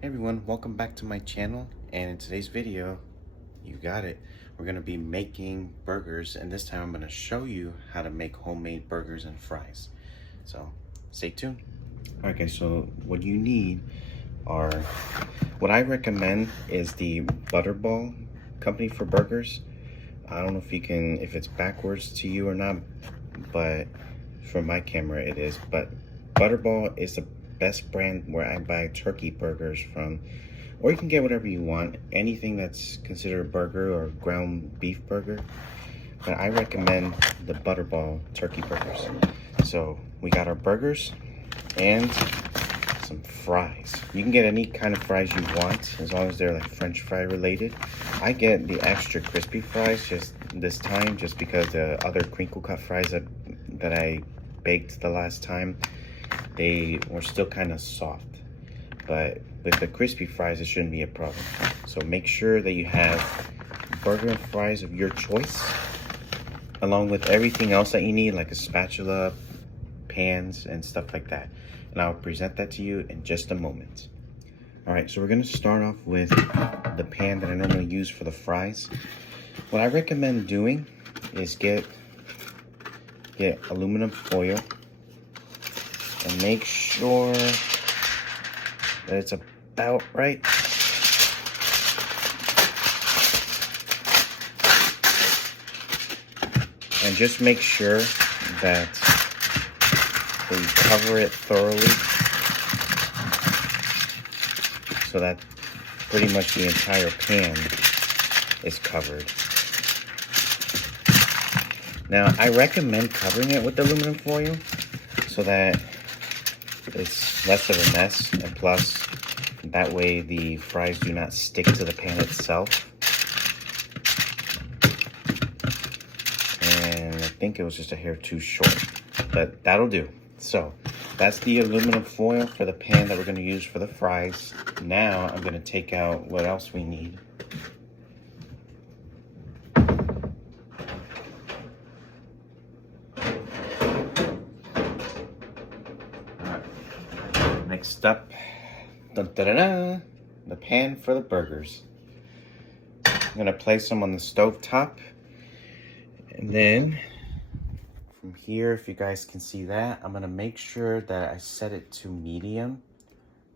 Hey everyone, welcome back to my channel, and in today's video, you got it, we're going to be making burgers, and this time I'm going to show you how to make homemade burgers and fries. So stay tuned. Alright guys, so what you need are, what I recommend is the Butterball company for burgers. I don't know if it's backwards to you or not, but from my camera it is. But Butterball is the best brand where I buy turkey burgers from, or you can get whatever you want, anything that's considered a burger or ground beef burger, but I recommend the Butterball turkey burgers. So we got our burgers and some fries. You can get any kind of fries you want as long as they're like French fry related. I get the extra crispy fries just this time, just because the other crinkle cut fries that I baked the last time, they were still kind of soft. But with the crispy fries, it shouldn't be a problem. So make sure that you have burger and fries of your choice, along with everything else that you need, like a spatula, pans, and stuff like that. And I'll present that to you in just a moment. All right, so we're gonna start off with the pan that I normally use for the fries. What I recommend doing is get aluminum foil and make sure that it's about right. And just make sure that you cover it thoroughly so that pretty much the entire pan is covered. Now, I recommend covering it with aluminum foil so that it's less of a mess, and plus that way the fries do not stick to the pan itself. And I think it was just a hair too short, but that'll do. So that's the aluminum foil for the pan that we're going to use for the fries. Now I'm going to take out what else we need. Next up, the pan for the burgers. I'm gonna place them on the stove top, and then from here, if you guys can see that, I'm gonna make sure that I set it to medium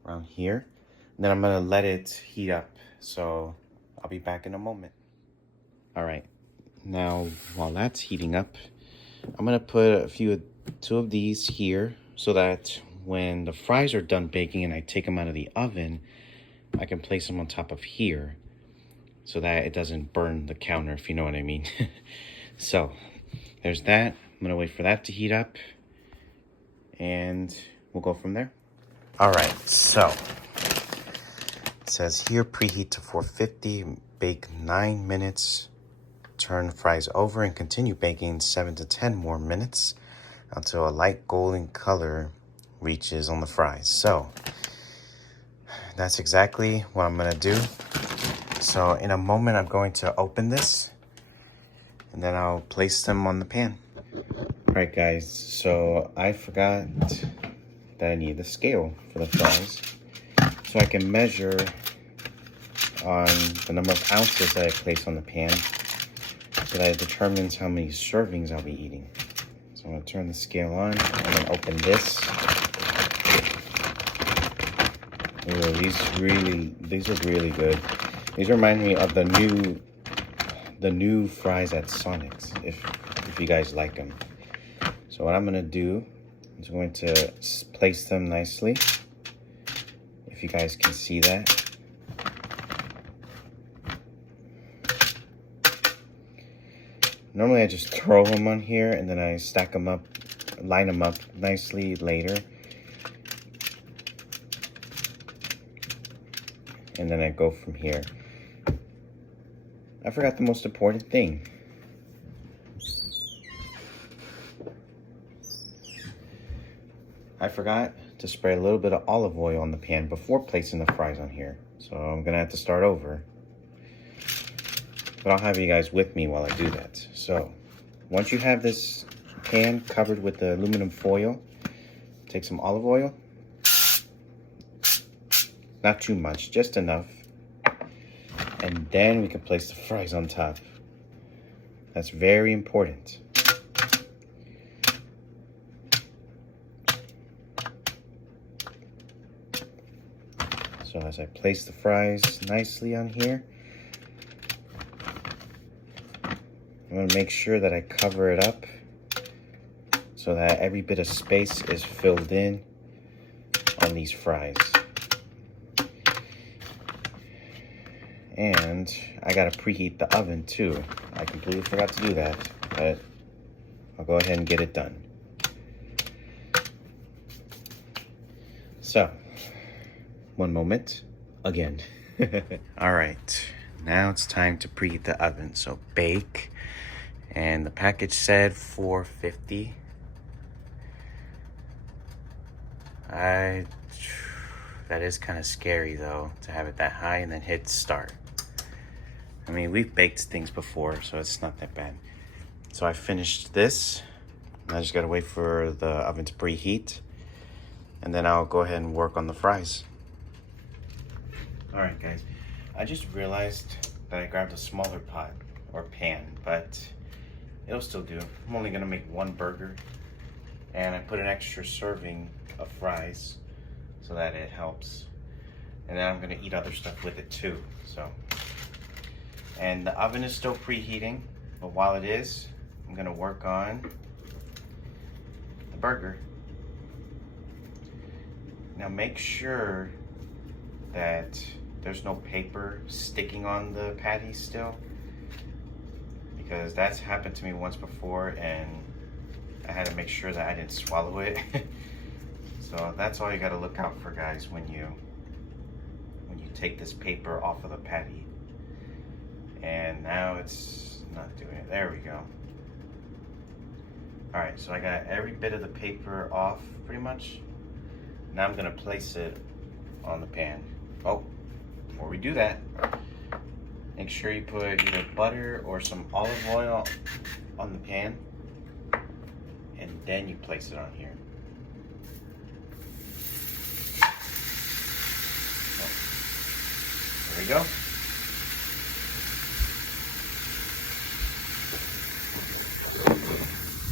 around here, and then I'm gonna let it heat up. So I'll be back in a moment. All right, now while that's heating up, I'm gonna put two of these here so that when the fries are done baking and I take them out of the oven, I can place them on top of here so that it doesn't burn the counter, if you know what I mean. So there's that. I'm gonna wait for that to heat up and we'll go from there. All right, so it says here preheat to 450, bake 9 minutes, turn fries over and continue baking 7 to 10 more minutes until a light golden color reaches on the fries. So that's exactly what I'm gonna do. So in a moment, I'm going to open this and then I'll place them on the pan. All right guys, so I forgot that I need the scale for the fries, so I can measure on the number of ounces that I place on the pan, so that it determines how many servings I'll be eating. So I'm gonna turn the scale on and then open this. Ooh, these look really good. These remind me of the new fries at Sonic's, if you guys like them. So what I'm gonna do is I'm going to place them nicely, if you guys can see that. Normally I just throw them on here and then I stack them up, line them up nicely later. And then I go from here. I forgot the most important thing. I forgot to spray a little bit of olive oil on the pan before placing the fries on here. So I'm gonna have to start over. But I'll have you guys with me while I do that. So once you have this pan covered with the aluminum foil, take some olive oil Not too much, just enough. And then we can place the fries on top. That's very important. So as I place the fries nicely on here, I'm going to make sure that I cover it up so that every bit of space is filled in on these fries. And I gotta preheat the oven too. I completely forgot to do that, but I'll go ahead and get it done. So, one moment, again. All right, now it's time to preheat the oven. So bake, and the package said 450. That is kind of scary though, to have it that high and then hit start. I mean, we've baked things before, so it's not that bad. So I finished this. I just gotta wait for the oven to preheat, and then I'll go ahead and work on the fries. All right, guys. I just realized that I grabbed a smaller pot or pan, but it'll still do. I'm only gonna make one burger, and I put an extra serving of fries so that it helps. And then I'm gonna eat other stuff with it too, so. And the oven is still preheating, but while it is, I'm gonna work on the burger. Now make sure that there's no paper sticking on the patty still, because that's happened to me once before and I had to make sure that I didn't swallow it. So that's all you gotta look out for, guys, when you take this paper off of the patty. And now it's not doing it. There we go. All right, so I got every bit of the paper off pretty much. Now I'm gonna place it on the pan. Oh, before we do that, make sure you put either butter or some olive oil on the pan, and then you place it on here. There we go.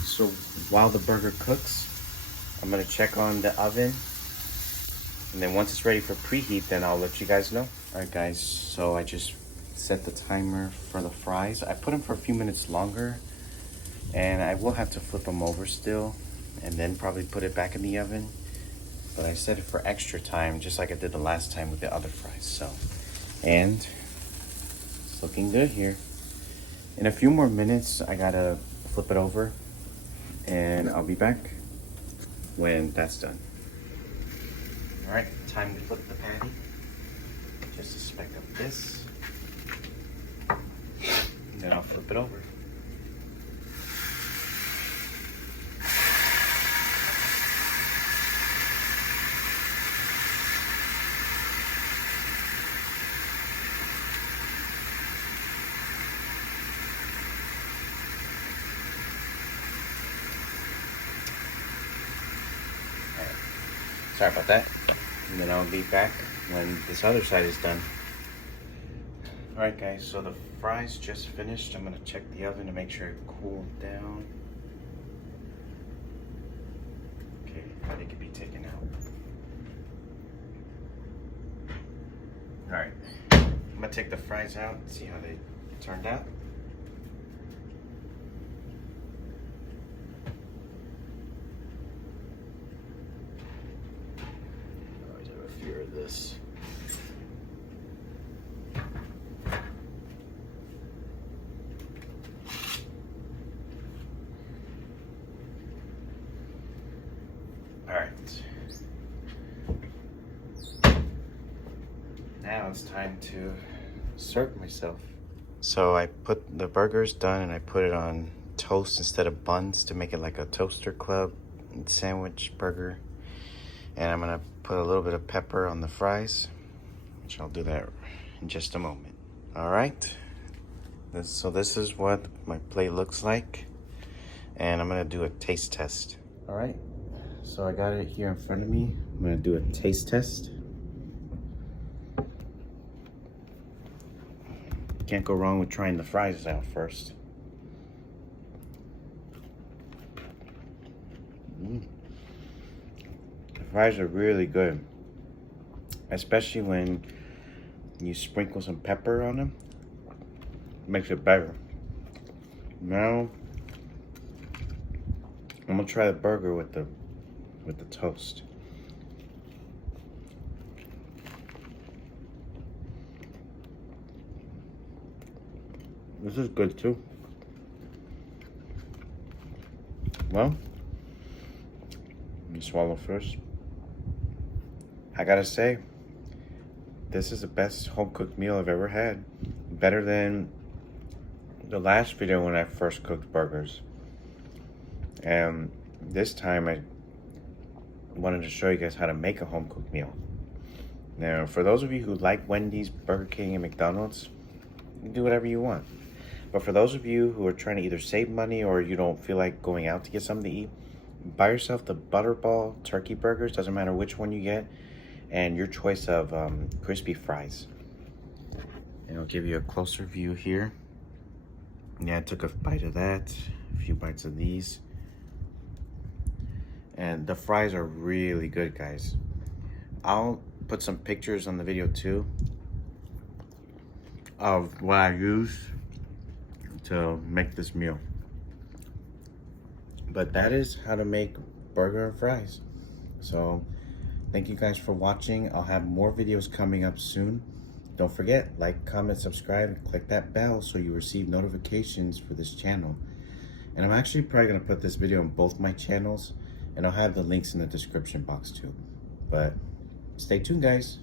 So while the burger cooks, I'm gonna check on the oven, and then once it's ready for preheat, then I'll let you guys know. All right, guys, so I just set the timer for the fries. I put them for a few minutes longer, and I will have to flip them over still, and then probably put it back in the oven. But I set it for extra time, just like I did the last time with the other fries. So, and it's looking good here. In a few more minutes, I gotta flip it over, and I'll be back when that's done. All right, time to flip the patty. Just a speck of this, and then I'll flip it over. Sorry about that. And then I'll be back when this other side is done. All right, guys, so the fries just finished. I'm gonna check the oven to make sure it cooled down. Okay, now they can be taken out. All right, I'm gonna take the fries out and see how they turned out. This. All right. Now it's time to serve myself. So I put the burgers done and I put it on toast instead of buns to make it like a toaster club sandwich burger. And I'm gonna put a little bit of pepper on the fries, which I'll do that in just a moment. All right, so this is what my plate looks like, and I'm gonna do a taste test. All right, so I got it here in front of me. I'm gonna do a taste test. Can't go wrong with trying the fries out first. The fries are really good, especially when you sprinkle some pepper on them. Makes it better. Now I'm gonna try the burger with the toast. This is good too. Well, let me swallow first. I gotta say, this is the best home-cooked meal I've ever had. Better than the last video when I first cooked burgers. And this time I wanted to show you guys how to make a home-cooked meal. Now, for those of you who like Wendy's, Burger King, and McDonald's, you can do whatever you want. But for those of you who are trying to either save money or you don't feel like going out to get something to eat, buy yourself the Butterball turkey burgers, doesn't matter which one you get, and your choice of crispy fries. And I'll give you a closer view here. Yeah, I took a bite of that, a few bites of these. And the fries are really good, guys. I'll put some pictures on the video too of what I use to make this meal. But that is how to make burger and fries. So thank you guys for watching. I'll have more videos coming up soon. Don't forget, like, comment, subscribe, and click that bell so you receive notifications for this channel. And I'm actually probably gonna put this video on both my channels, and I'll have the links in the description box too. But stay tuned, guys.